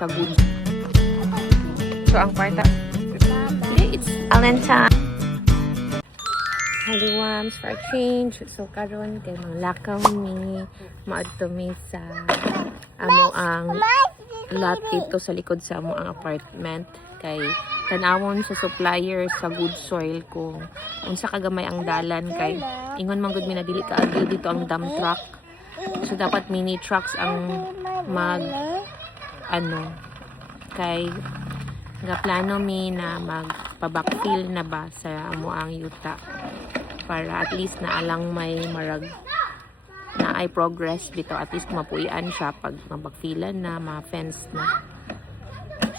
sa goods. So, ang kwarta. It's Valentine. Haliwams for a change. So, karon kay mga lakaw ni maadto mi sa amo ang lot dito sa likod sa amo ang apartment. Kay tanawon sa supplier sa good soil kung unsa kagamay ang dalan kay ingon man gud mi na dili kaagi dito ang dump truck. So, dapat mini trucks ang kay plano mi na magpa-backfill na ba sa amo ang yuta para at least na alang may marag na ay progress dito, at least mapuian siya pag mabakfilan na, ma-fence na.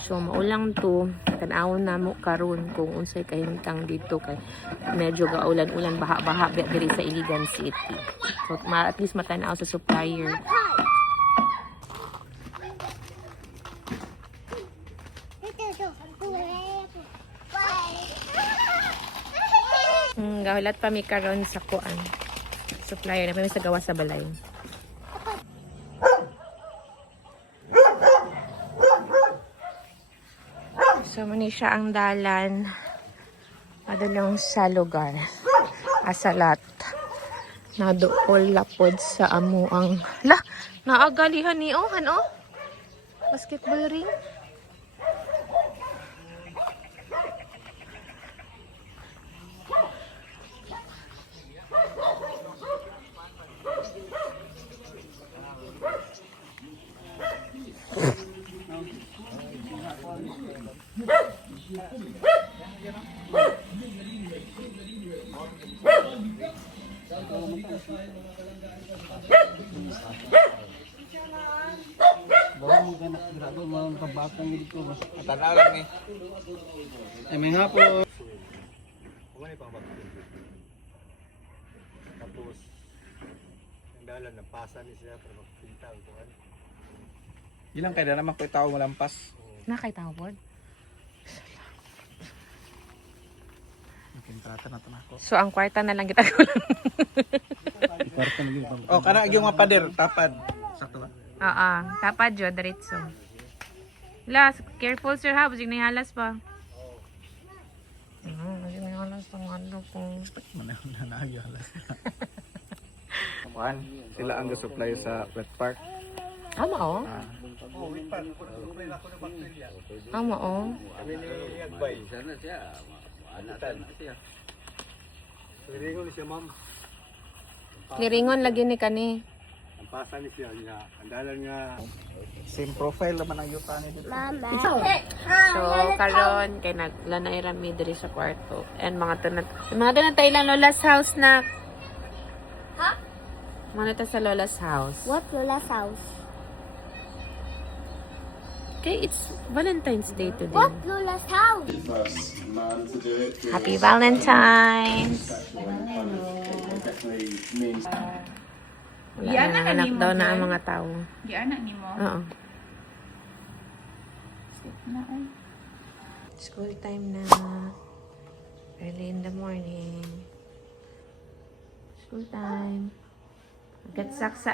So maulang to tanawon na mo karon kung unsay kahimtang dito kay medyo gaulan-ulan baha-baha diri sa Iligan City. So at least matanaw sa supplier. Gahulat pa mi karon sa kuan. Supplier na pa mi sa gawa sa balay. So mani siya ang dalan padulong sa lugar. Asalat. Naduol lapod sa amo ang naagalihan ni basketball ring. Tapos ang dalan na pasa ni siya para magpinta ang kuan. Ilang kaya naman ko tao malampas. Nakay tawod. Kontrata na to nako. So ang kwarta na lang kita kulang. Kwarta na gyud. Oh, kana gyud mga pader tapad. Sakto ba? Tapad jo diretso. La, careful sir ha, busing nahalas pa. Busing nahalas tong ano ko. Man na nagyalas. Kuan, sila ang supply sa wet park. Ama oh. Ama oh. Kami ni Agbay. Sana siya. Anatan siya. Siringon siya ma'am. Liringon lagi ni kani. Ang pasa ni siya niya. Ang dalan nga Same profile naman ang yuta ni dito. So karon kay naglanay rami diri sa kwarto and mga doon tayo lang lola's house na. Ha? Mga ta sa lola's house. What Lola's house? Okay, it's Valentine's Day today. What Lola's house? Happy Valentine's! Wala na, anak daw na ang mga tao. Di anak ni mo? Oo. Na ay. School time na. Early in the morning. School time. Gatsak sa